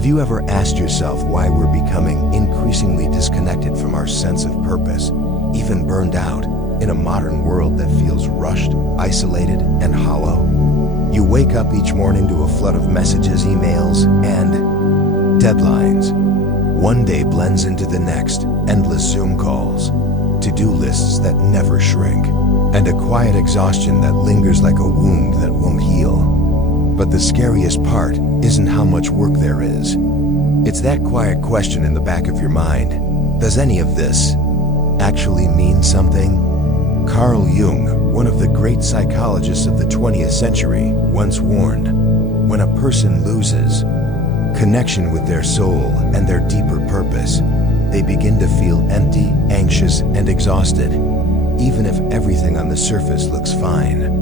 Have you ever asked yourself why we're becoming increasingly disconnected from our sense of purpose, even burned out, in a modern world that feels rushed, isolated, and hollow? You wake up each morning to a flood of messages, emails, and deadlines. One day blends into the next, endless Zoom calls, to-do lists that never shrink, and a quiet exhaustion that lingers like a wound that won't heal. But the scariest part isn't how much work there is. It's that quiet question in the back of your mind. Does any of this actually mean something? Carl Jung, one of the great psychologists of the 20th century, once warned, when a person loses connection with their soul and their deeper purpose, they begin to feel empty, anxious, and exhausted, even if everything on the surface looks fine.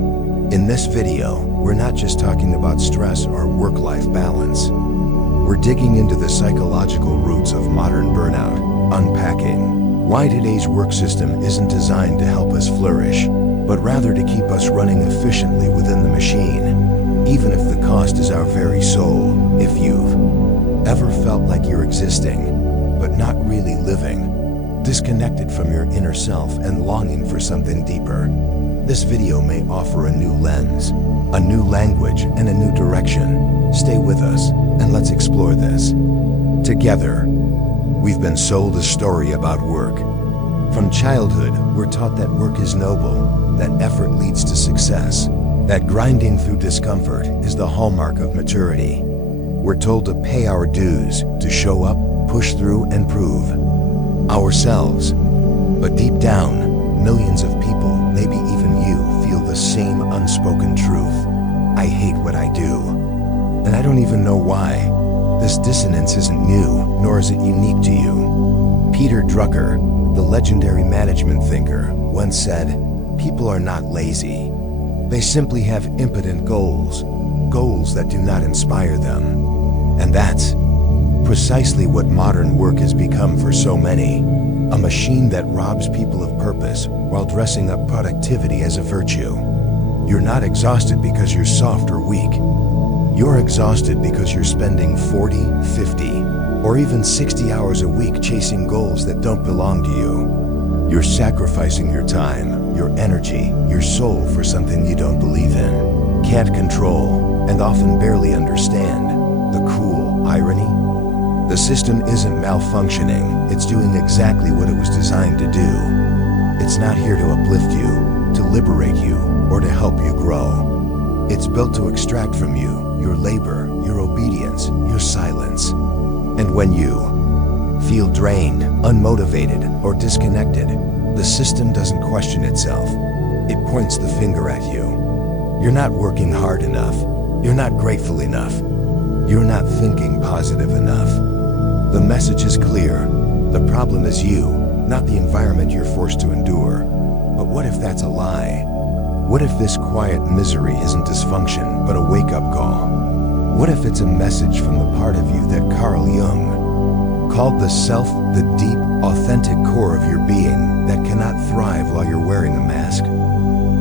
In this video, we're not just talking about stress or work-life balance. We're digging into the psychological roots of modern burnout, unpacking why today's work system isn't designed to help us flourish, but rather to keep us running efficiently within the machine, even if the cost is our very soul. If you've ever felt like you're existing, but not really living, disconnected from your inner self and longing for something deeper, this video may offer a new lens, a new language, and a new direction. Stay with us, and let's explore this together. We've been sold a story about work. From childhood, we're taught that work is noble, that effort leads to success, that grinding through discomfort is the hallmark of maturity. We're told to pay our dues, to show up, push through, and prove ourselves. But deep down, millions of people, maybe even you, feel the same unspoken truth. I hate what I do, and I don't even know why. This dissonance isn't new, nor is it unique to you. Peter Drucker, the legendary management thinker, once said, "People are not lazy. They simply have impotent goals, goals that do not inspire them." And that's precisely what modern work has become for so many. A machine that robs people of purpose while dressing up productivity as a virtue. You're not exhausted because you're soft or weak. You're exhausted because you're spending 40, 50, or even 60 hours a week chasing goals that don't belong to you. You're sacrificing your time, your energy, your soul for something you don't believe in, can't control, and often barely understand. The cruel irony? The system isn't malfunctioning, it's doing exactly what it was designed to do. It's not here to uplift you, to liberate you, or to help you grow. It's built to extract from you your labor, your obedience, your silence. And when you feel drained, unmotivated, or disconnected, the system doesn't question itself. It points the finger at you. You're not working hard enough. You're not grateful enough. You're not thinking positive enough. The message is clear. The problem is you, not the environment you're forced to endure. But what if that's a lie? What if this quiet misery isn't dysfunction, but a wake-up call? What if it's a message from the part of you that Carl Jung called the self, the deep, authentic core of your being that cannot thrive while you're wearing a mask?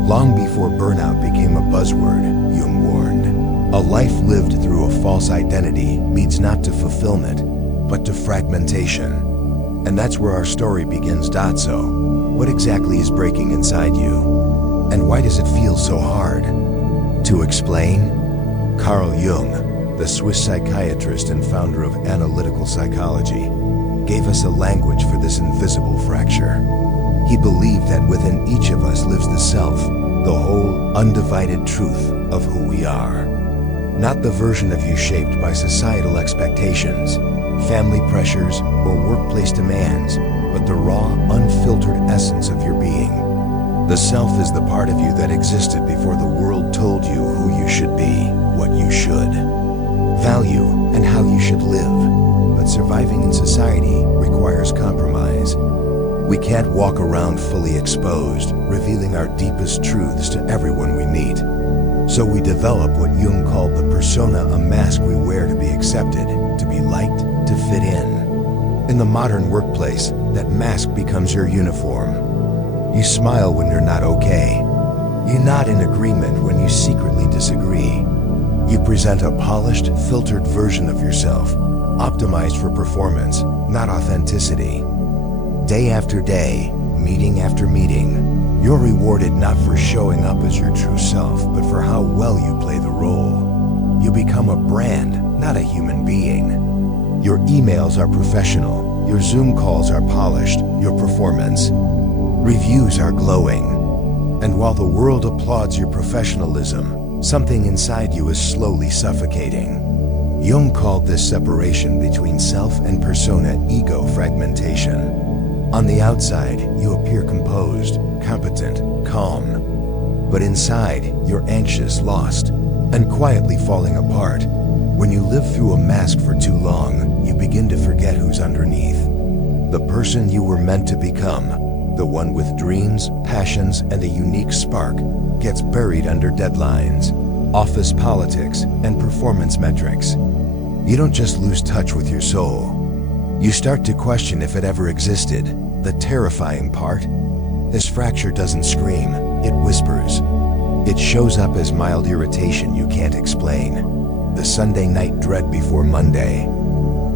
Long before burnout became a buzzword, Jung warned, a life lived through a false identity leads not to fulfillment, but to fragmentation. And that's where our story begins. So, what exactly is breaking inside you? And why does it feel so hard? To explain, Carl Jung, the Swiss psychiatrist and founder of analytical psychology, gave us a language for this invisible fracture. He believed that within each of us lives the self, the whole, undivided truth of who we are. Not the version of you shaped by societal expectations, family pressures, or workplace demands, but the raw, unfiltered essence of your being. The self is the part of you that existed before the world told you who you should be, what you should value, and how you should live. But surviving in society requires compromise. We can't walk around fully exposed, revealing our deepest truths to everyone we meet. So we develop what Jung called the persona, a mask we wear to be accepted, to be liked, to fit in. In the modern workplace, that mask becomes your uniform. You smile when you're not okay. You nod in agreement when you secretly disagree. You present a polished, filtered version of yourself, optimized for performance, not authenticity. Day after day, meeting after meeting, you're rewarded not for showing up as your true self, but for how well you play the role. You become a brand, not a human being. Your emails are professional, your Zoom calls are polished, your performance reviews are glowing. And while the world applauds your professionalism, something inside you is slowly suffocating. Jung called this separation between self and persona ego fragmentation. On the outside, you appear composed, competent, calm. But inside, you're anxious, lost, and quietly falling apart. When you live through a mask for too long, you begin to forget who's underneath. The person you were meant to become, the one with dreams, passions, and a unique spark, gets buried under deadlines, office politics, and performance metrics. You don't just lose touch with your soul. You start to question if it ever existed. The terrifying part? This fracture doesn't scream, it whispers. It shows up as mild irritation you can't explain. The Sunday night dread before Monday.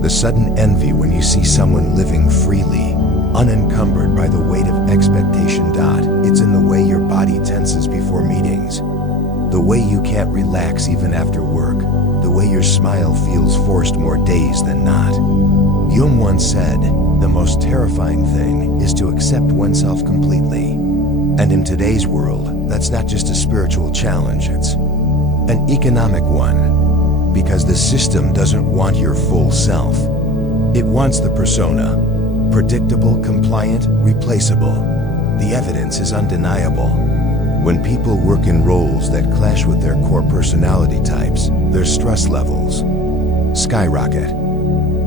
The sudden envy when you see someone living freely, unencumbered by the weight of expectation. It's in the way your body tenses before meetings, the way you can't relax even after work, the way your smile feels forced more days than not. Jung once said, the most terrifying thing is to accept oneself completely. And in today's world, that's not just a spiritual challenge, it's an economic one. Because the system doesn't want your full self. It wants the persona. Predictable, compliant, replaceable. The evidence is undeniable. When people work in roles that clash with their core personality types, their stress levels skyrocket.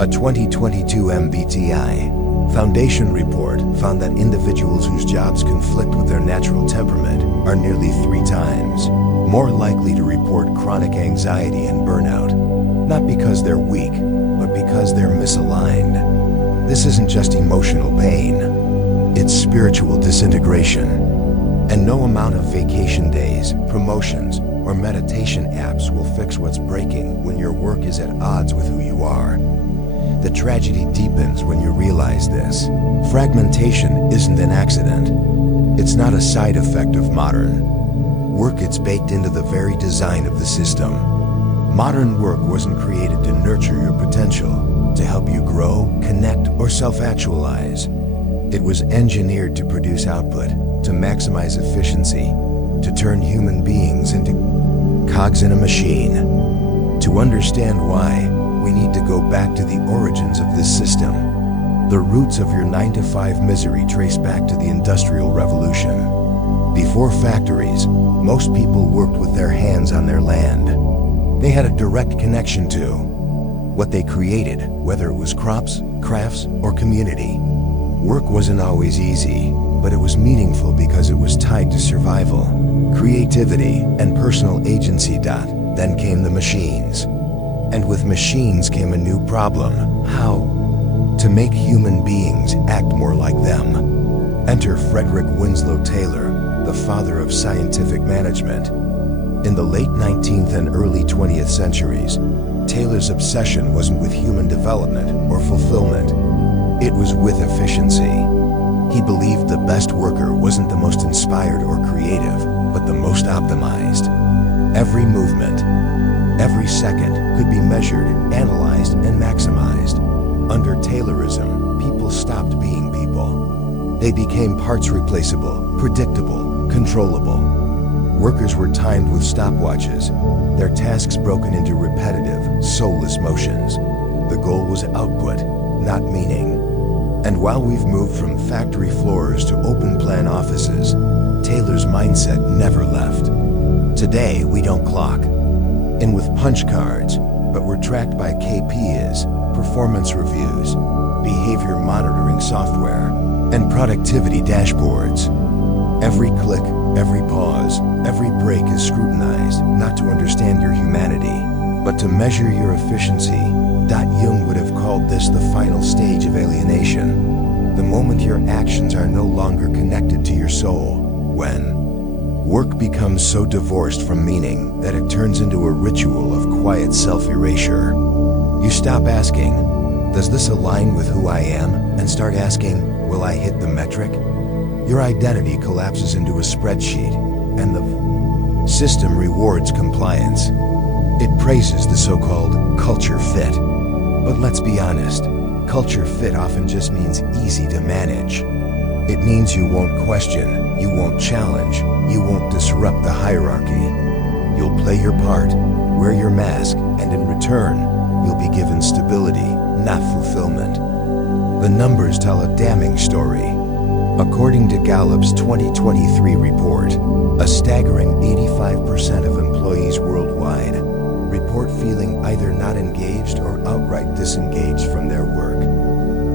A 2022 MBTI Foundation report found that individuals whose jobs conflict with their natural temperament are nearly 3 times more likely to report chronic anxiety and burnout, not because they're weak, but because they're misaligned. This isn't just emotional pain, it's spiritual disintegration. And no amount of vacation days, promotions, or meditation apps will fix what's breaking when your work is at odds with who you are. The tragedy deepens when you realize this. Fragmentation isn't an accident. It's not a side effect of modern work, it's baked into the very design of the system. Modern work wasn't created to nurture your potential, to help you grow, connect, or self-actualize. It was engineered to produce output, to maximize efficiency, to turn human beings into cogs in a machine. To understand why, we need to go back to the origins of this system. The roots of your 9-to-5 misery trace back to the Industrial Revolution. Before factories, most people worked with their hands on their land. They had a direct connection to what they created, whether it was crops, crafts, or community. Work wasn't always easy, but it was meaningful because it was tied to survival, creativity, and personal agency. Then came the machines. And with machines came a new problem. How to make human beings act more like them. Enter Frederick Winslow Taylor, the father of scientific management. In the late 19th and early 20th centuries, Taylor's obsession wasn't with human development or fulfillment. It was with efficiency. He believed the best worker wasn't the most inspired or creative, but the most optimized. Every movement, every second could be measured, analyzed, and maximized. Under Taylorism, people stopped being people. They became parts replaceable, predictable, controllable. Workers were timed with stopwatches, their tasks broken into repetitive, soulless motions. The goal was output, not meaning. And while we've moved from factory floors to open-plan offices, Taylor's mindset never left. Today, we don't clock in with punch cards, but we're tracked by KPIs, performance reviews, behavior monitoring software, and productivity dashboards. Every click, every pause, every break is scrutinized, not to understand your humanity, but to measure your efficiency. Jung would have called this the final stage of alienation. The moment your actions are no longer connected to your soul. When work becomes so divorced from meaning that it turns into a ritual of quiet self-erasure. You stop asking, does this align with who I am? And start asking, will I hit the metric? Your identity collapses into a spreadsheet, and the system rewards compliance. It praises the so-called culture fit. But let's be honest, culture fit often just means easy to manage. It means you won't question, you won't challenge, you won't disrupt the hierarchy. You'll play your part, wear your mask, and in return, you'll be given stability, not fulfillment. The numbers tell a damning story. According to Gallup's 2023 report, a staggering 85% of employees worldwide report feeling either not engaged or outright disengaged from their work.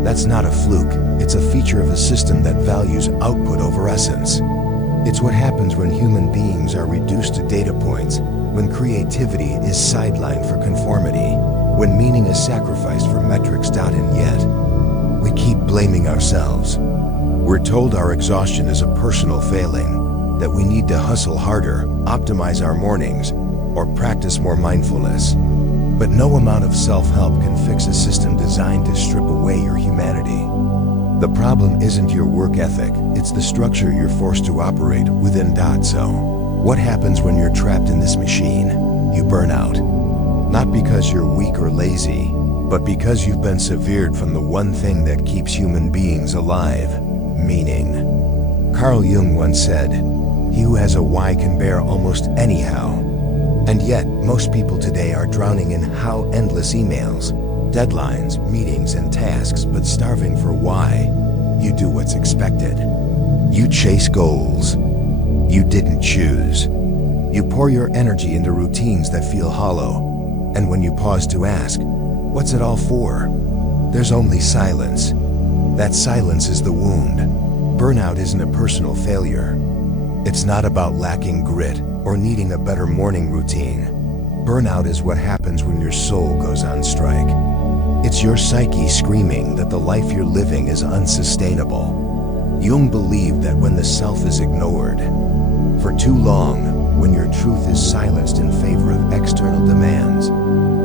That's not a fluke, it's a feature of a system that values output over essence. It's what happens when human beings are reduced to data points, when creativity is sidelined for conformity, when meaning is sacrificed for metrics. And yet, we keep blaming ourselves. We're told our exhaustion is a personal failing, that we need to hustle harder, optimize our mornings, or practice more mindfulness. But no amount of self-help can fix a system designed to strip away your humanity. The problem isn't your work ethic, it's the structure you're forced to operate within. So, what happens when you're trapped in this machine? You burn out. Not because you're weak or lazy, but because you've been severed from the one thing that keeps human beings alive: meaning. Carl Jung once said, "He who has a why can bear almost any how." And yet, most people today are drowning in how endless emails, deadlines, meetings, and tasks, but starving for why. You do what's expected. You chase goals you didn't choose. You pour your energy into routines that feel hollow. And when you pause to ask, what's it all for? There's only silence. That silence is the wound. Burnout isn't a personal failure. It's not about lacking grit or needing a better morning routine. Burnout is what happens when your soul goes on strike. It's your psyche screaming that the life you're living is unsustainable. Jung believed that when the self is ignored for too long, when your truth is silenced in favor of external demands,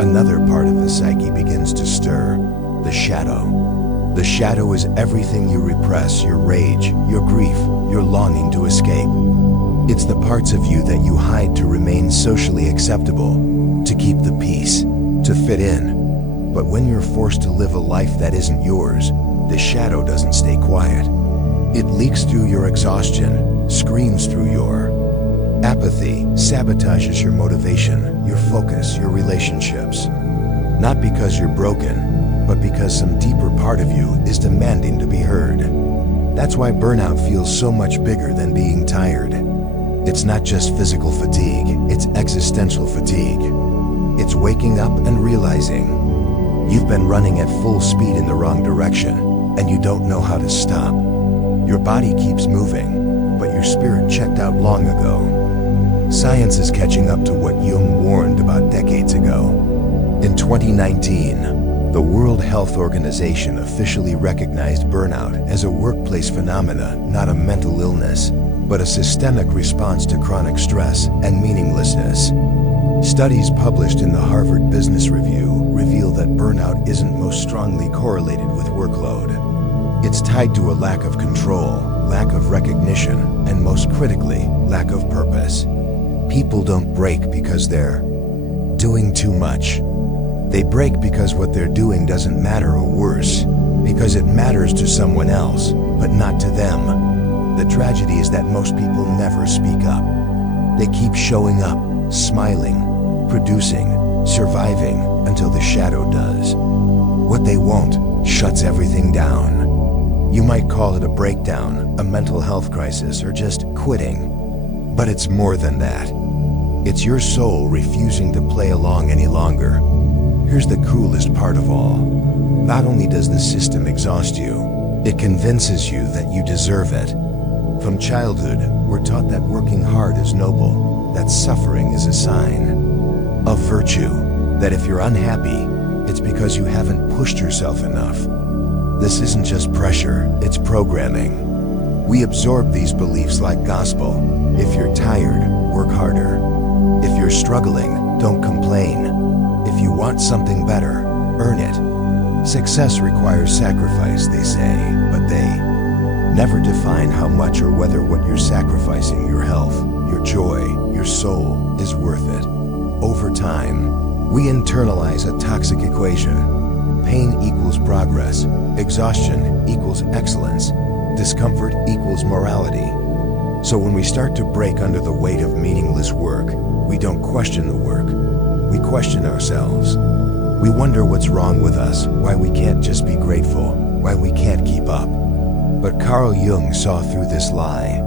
another part of the psyche begins to stir: the shadow. The shadow is everything you repress: your rage, your grief, your longing to escape. It's the parts of you that you hide to remain socially acceptable, to keep the peace, to fit in. But when you're forced to live a life that isn't yours, the shadow doesn't stay quiet. It leaks through your exhaustion, screams through your apathy, sabotages your motivation, your focus, your relationships. Not because you're broken, but because some deeper part of you is demanding to be heard. That's why burnout feels so much bigger than being tired. It's not just physical fatigue, it's existential fatigue. It's waking up and realizing you've been running at full speed in the wrong direction, and you don't know how to stop. Your body keeps moving, but your spirit checked out long ago. Science is catching up to what Jung warned about decades ago. In 2019, the World Health Organization officially recognized burnout as a workplace phenomena, not a mental illness, but a systemic response to chronic stress and meaninglessness. Studies published in the Harvard Business Review reveal that burnout isn't most strongly correlated with workload. It's tied to a lack of control, lack of recognition, and most critically, lack of purpose. People don't break because they're doing too much. They break because what they're doing doesn't matter, or worse, because it matters to someone else, but not to them. The tragedy is that most people never speak up. They keep showing up, smiling, producing, surviving, until the shadow does what they won't, shuts everything down. You might call it a breakdown, a mental health crisis, or just quitting. But it's more than that. It's your soul refusing to play along any longer. Here's the cruelest part of all. Not only does the system exhaust you, it convinces you that you deserve it. From childhood, we're taught that working hard is noble, that suffering is a sign of virtue, that if you're unhappy, it's because you haven't pushed yourself enough. This isn't just pressure, it's programming. We absorb these beliefs like gospel. If you're tired, work harder. If you're struggling, don't complain. If you want something better, earn it. Success requires sacrifice, they say, but they never define how much or whether what you're sacrificing, your health, your joy, your soul, is worth it. Over time, we internalize a toxic equation. Pain equals progress, exhaustion equals excellence, discomfort equals morality. So when we start to break under the weight of meaningless work, we don't question the work, we question ourselves. We wonder what's wrong with us, why we can't just be grateful, why we can't keep up. But Carl Jung saw through this lie.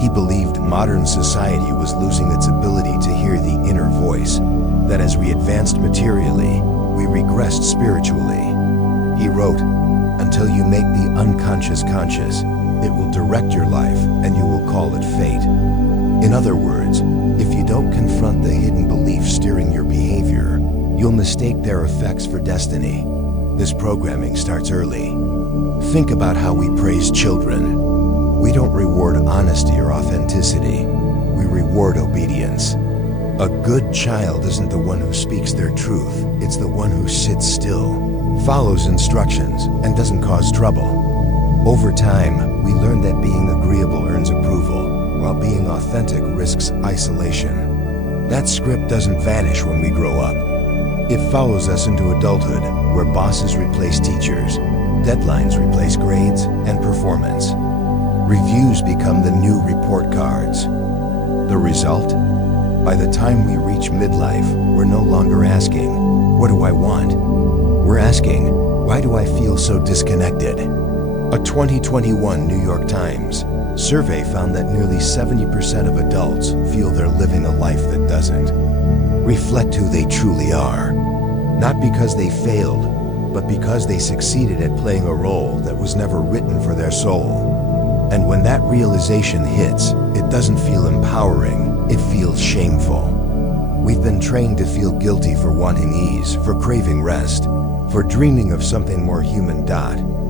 He believed modern society was losing its ability to hear the inner voice, that as we advanced materially, we regressed spiritually. He wrote, "Until you make the unconscious conscious, it will direct your life and you will call it fate." In other words, if you don't confront the hidden beliefs steering your behavior, you'll mistake their effects for destiny. This programming starts early. Think about how we praise children. We don't reward honesty or authenticity. We reward obedience. A good child isn't the one who speaks their truth. It's the one who sits still, follows instructions, and doesn't cause trouble. Over time, we learn that being agreeable earns approval, while being authentic risks isolation. That script doesn't vanish when we grow up. It follows us into adulthood, where bosses replace teachers, deadlines replace grades, and performance. Reviews become the new report cards. The result? By the time we reach midlife, we're no longer asking, "What do I want?" We're asking, "Why do I feel so disconnected?" A 2021 New York Times survey found that nearly 70% of adults feel they're living a life that doesn't reflect who they truly are. Not because they failed, but because they succeeded at playing a role that was never written for their soul. And when that realization hits, it doesn't feel empowering, it feels shameful. We've been trained to feel guilty for wanting ease, for craving rest, for dreaming of something more human.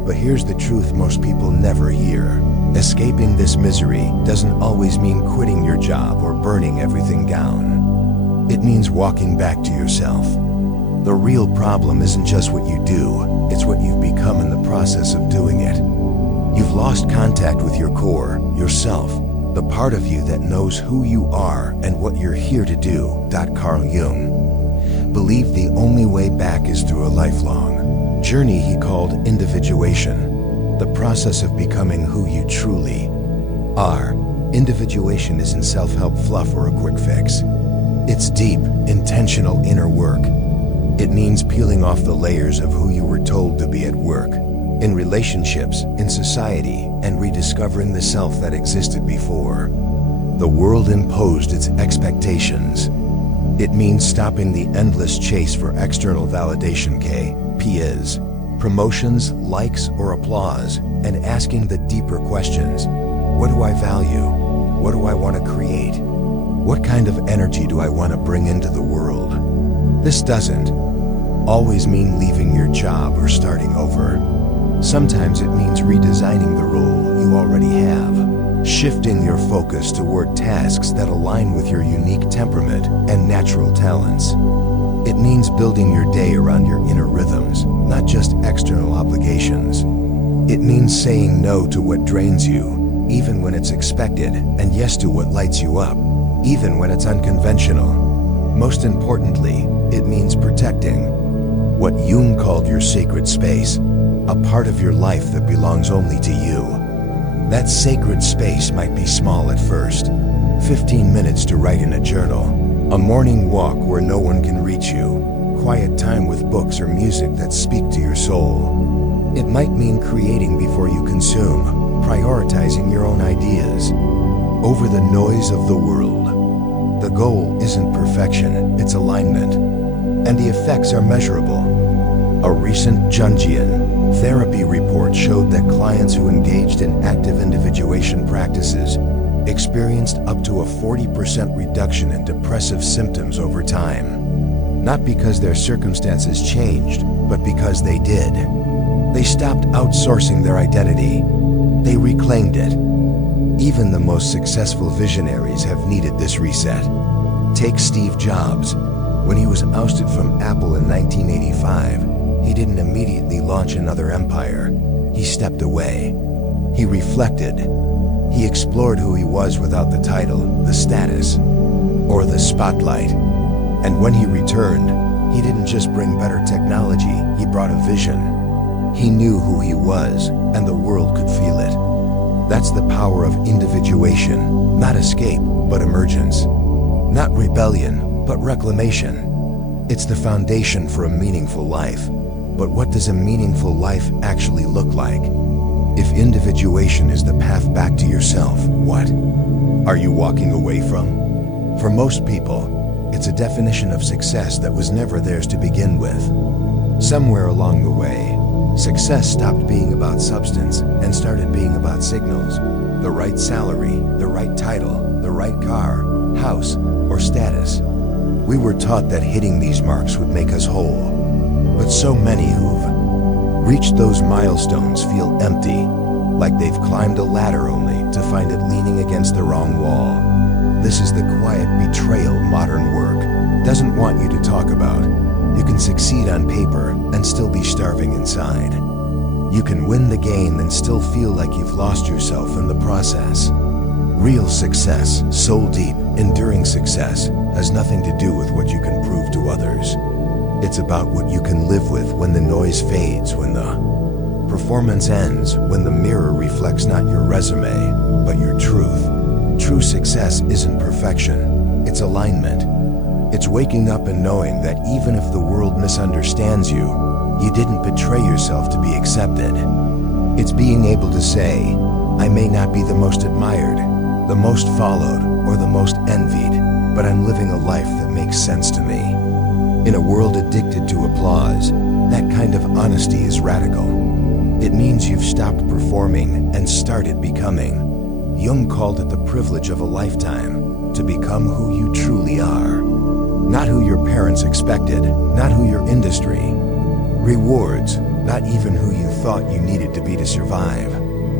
But here's the truth most people never hear. Escaping this misery doesn't always mean quitting your job or burning everything down. It means walking back to yourself. The real problem isn't just what you do, it's what you've become in the process of doing it. You've lost contact with your core, yourself, the part of you that knows who you are and what you're here to do. Carl Jung believed the only way back is through a lifelong journey he called individuation, the process of becoming who you truly are. Individuation isn't self-help fluff or a quick fix. It's deep, intentional inner work. It means peeling off the layers of who you were told to be at work, in relationships, in society, and rediscovering the self that existed before the world imposed its expectations. It means stopping the endless chase for external validation, KPIs, promotions, likes, or applause, and asking the deeper questions. What do I value? What do I want to create? What kind of energy do I want to bring into the world? This doesn't always mean leaving your job or starting over. Sometimes it means redesigning the role you already have, shifting your focus toward tasks that align with your unique temperament and natural talents. It means building your day around your inner rhythms, not just external obligations. It means saying no to what drains you, even when it's expected, and yes to what lights you up, even when it's unconventional. Most importantly, it means protecting what Jung called your sacred space, a part of your life that belongs only to you. That sacred space might be small at first. 15 minutes to write in a journal, a morning walk where no one can reach you, quiet time with books or music that speak to your soul. It might mean creating before you consume, prioritizing your own ideas over the noise of the world. The goal isn't perfection, it's alignment, and the effects are measurable. A recent Jungian therapy report showed that clients who engaged in active individuation practices experienced up to a 40% reduction in depressive symptoms over time. Not because their circumstances changed, but because they did. They stopped outsourcing their identity. They reclaimed it. Even the most successful visionaries have needed this reset. Take Steve Jobs. When he was ousted from Apple in 1985, he didn't immediately launch another empire. He stepped away. He reflected. He explored who he was without the title, the status, or the spotlight. And when he returned, he didn't just bring better technology, he brought a vision. He knew who he was, and the world could feel it. That's the power of individuation, not escape, but emergence. Not rebellion, but reclamation. It's the foundation for a meaningful life. But what does a meaningful life actually look like? If individuation is the path back to yourself, what are you walking away from? For most people, it's a definition of success that was never theirs to begin with. Somewhere along the way, success stopped being about substance and started being about signals. The right salary, the right title, the right car, house, or status. We were taught that hitting these marks would make us whole. But so many who've reached those milestones feel empty, like they've climbed a ladder only to find it leaning against the wrong wall. This is the quiet betrayal modern work doesn't want you to talk about. You can succeed on paper and still be starving inside. You can win the game and still feel like you've lost yourself in the process. Real success, soul deep, enduring success, has nothing to do with what you can prove to others. It's about what you can live with when the noise fades, when the performance ends, when the mirror reflects not your resume, but your truth. True success isn't perfection, it's alignment. It's waking up and knowing that even if the world misunderstands you, you didn't betray yourself to be accepted. It's being able to say, I may not be the most admired, the most followed, or the most envied, but I'm living a life that makes sense to me. In a world addicted to applause, that kind of honesty is radical. It means you've stopped performing and started becoming. Jung called it the privilege of a lifetime, to become who you truly are. Not who your parents expected, not who your industry rewards, not even who you thought you needed to be to survive,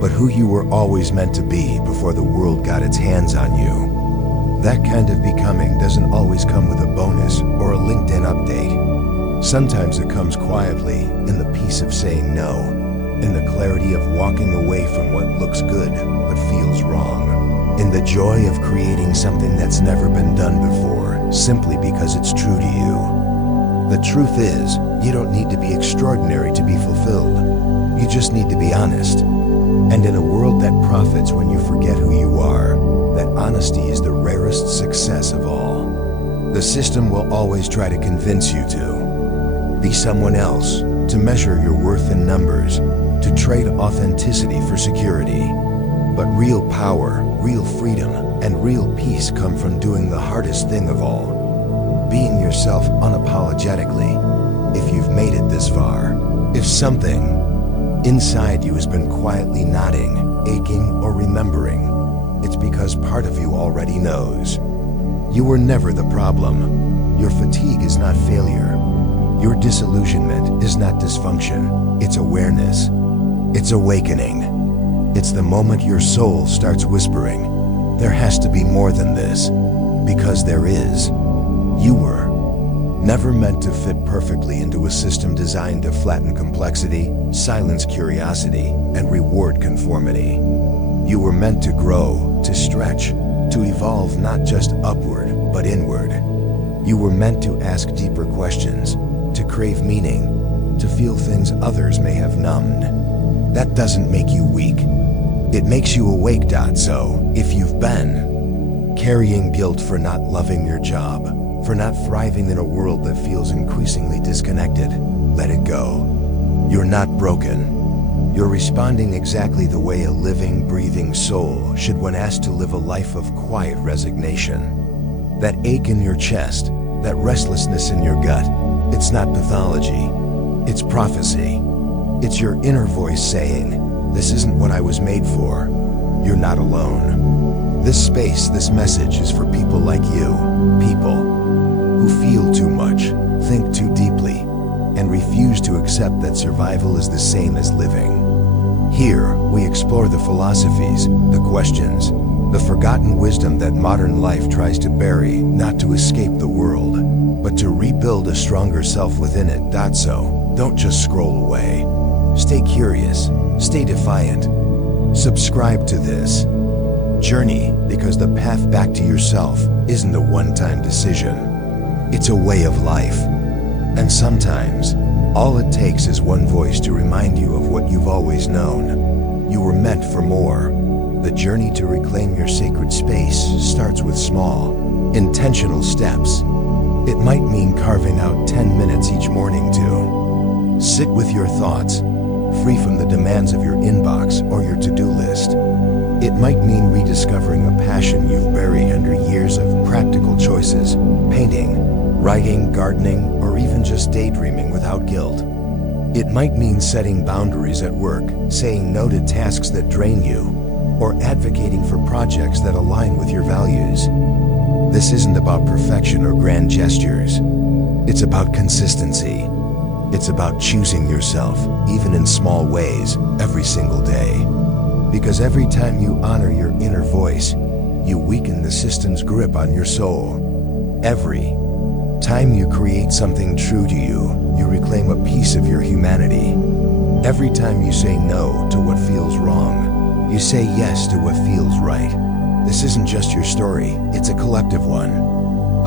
but who you were always meant to be before the world got its hands on you. That kind of becoming doesn't always come with a bonus or a LinkedIn update. Sometimes it comes quietly, in the peace of saying no, in the clarity of walking away from what looks good but feels wrong, in the joy of creating something that's never been done before, simply because it's true to you. The truth is, you don't need to be extraordinary to be fulfilled. You just need to be honest. And in a world that profits when you forget who you are, that honesty is the rarest success of all. The system will always try to convince you to be someone else, to measure your worth in numbers, to trade authenticity for security. But real power, real freedom, and real peace come from doing the hardest thing of all. Being yourself unapologetically. If you've made it this far, if something inside you has been quietly nodding, aching, or remembering, it's because part of you already knows. You were never the problem. Your fatigue is not failure. Your disillusionment is not dysfunction. It's awareness. It's awakening. It's the moment your soul starts whispering, there has to be more than this, because there is. You were never meant to fit perfectly into a system designed to flatten complexity, silence curiosity, and reward conformity. You were meant to grow, to stretch, to evolve not just upward, but inward. You were meant to ask deeper questions, to crave meaning, to feel things others may have numbed. That doesn't make you weak. It makes you awake. So, if you've been carrying guilt for not loving your job, for not thriving in a world that feels increasingly disconnected, let it go. You're not broken. You're responding exactly the way a living, breathing soul should when asked to live a life of quiet resignation. That ache in your chest, that restlessness in your gut, it's not pathology. It's prophecy. It's your inner voice saying, this isn't what I was made for. You're not alone. This space, this message is for people like you, people who feel too much, think too deeply, and refuse to accept that survival is the same as living. Here, we explore the philosophies, the questions, the forgotten wisdom that modern life tries to bury, not to escape the world, but to rebuild a stronger self within it. So, Don't just scroll away. Stay curious, stay defiant. Subscribe to this journey, because the path back to yourself isn't a one-time decision. It's a way of life. And sometimes, all it takes is one voice to remind you of what you've always known. You were meant for more. The journey to reclaim your sacred space starts with small, intentional steps. It might mean carving out 10 minutes each morning to sit with your thoughts, free from the demands of your inbox or your to-do list. It might mean rediscovering a passion you've buried under years of practical choices, painting, writing, gardening, or even just daydreaming without guilt. It might mean setting boundaries at work, saying no to tasks that drain you, or advocating for projects that align with your values. This isn't about perfection or grand gestures. It's about consistency. It's about choosing yourself, even in small ways, every single day. Because every time you honor your inner voice, you weaken the system's grip on your soul. Every time you create something true to you, you reclaim a piece of your humanity. Every time you say no to what feels wrong, you say yes to what feels right. This isn't just your story, it's a collective one.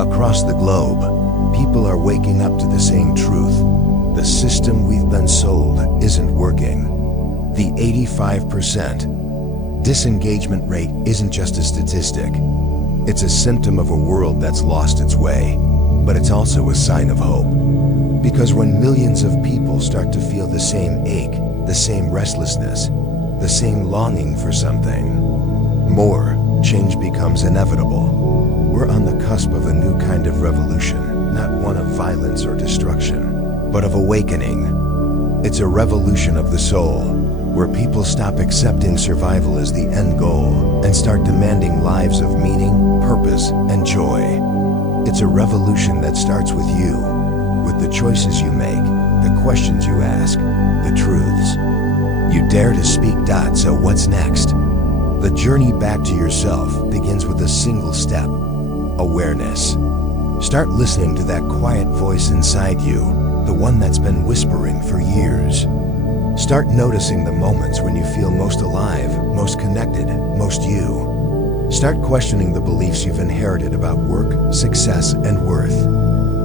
Across the globe, people are waking up to the same truth. The system we've been sold isn't working. The 85% disengagement rate isn't just a statistic. It's a symptom of a world that's lost its way, but it's also a sign of hope. Because when millions of people start to feel the same ache, the same restlessness, the same longing for something more, change becomes inevitable. We're on the cusp of a new kind of revolution, not one of violence or destruction, but of awakening. It's a revolution of the soul, where people stop accepting survival as the end goal and start demanding lives of meaning, purpose, and joy. It's a revolution that starts with you, with the choices you make, the questions you ask, the truths you dare to speak. So what's next? The journey back to yourself begins with a single step: awareness. Start listening to that quiet voice inside you, the one that's been whispering for years. Start noticing the moments when you feel most alive, most connected, most you. Start questioning the beliefs you've inherited about work, success, and worth.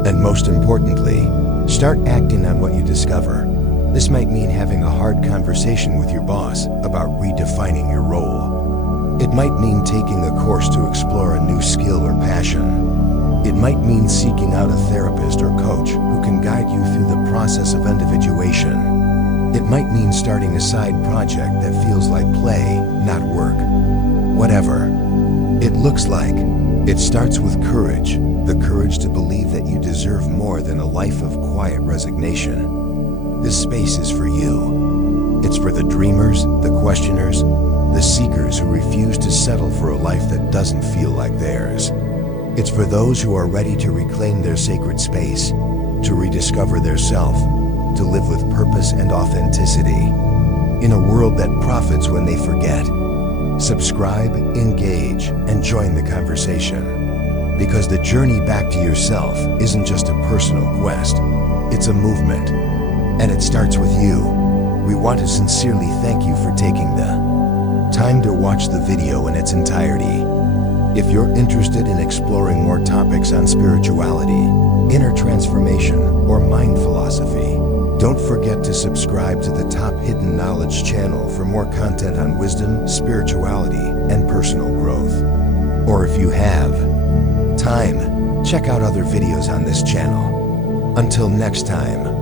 And most importantly, start acting on what you discover. This might mean having a hard conversation with your boss about redefining your role. It might mean taking a course to explore a new skill or passion. It might mean seeking out a therapist or coach who can guide you through the process of individuation. It might mean starting a side project that feels like play, not work. Whatever it looks like, it starts with courage, the courage to believe that you deserve more than a life of quiet resignation. This space is for you. It's for the dreamers, the questioners, the seekers who refuse to settle for a life that doesn't feel like theirs. It's for those who are ready to reclaim their sacred space, to rediscover their self, to live with purpose and authenticity, in a world that profits when they forget. Subscribe, engage, and join the conversation. Because the journey back to yourself isn't just a personal quest, it's a movement. And it starts with you. We want to sincerely thank you for taking the time to watch the video in its entirety. If you're interested in exploring more topics on spirituality, inner transformation, or mind philosophy, don't forget to subscribe to the Top Hidden Knowledge channel for more content on wisdom, spirituality, and personal growth. Or if you have time, check out other videos on this channel. Until next time.